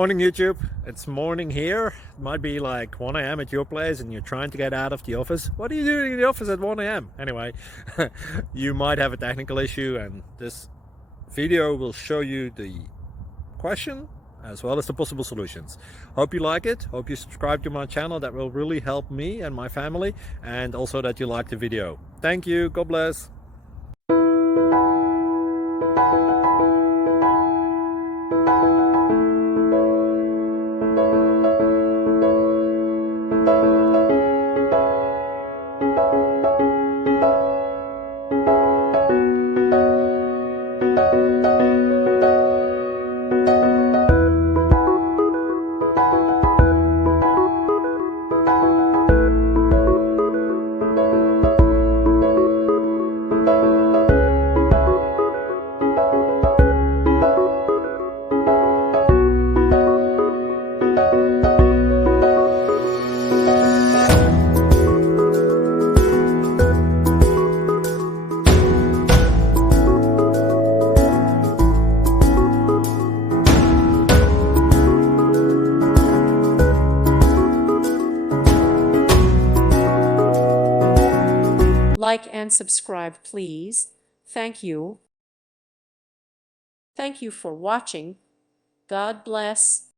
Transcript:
Morning YouTube, it's morning here. It might be like 1 a.m. at your place and you're trying to get out of the office. What are you doing in the office at 1 a.m.? Anyway, you might have a technical issue and this video will show you the question as well as the possible solutions. Hope you like it, hope you subscribe to my channel. That will really help me and my family, and also that you like the video. Thank you, God bless. Like and subscribe, please. Thank you. Thank you for watching. God bless.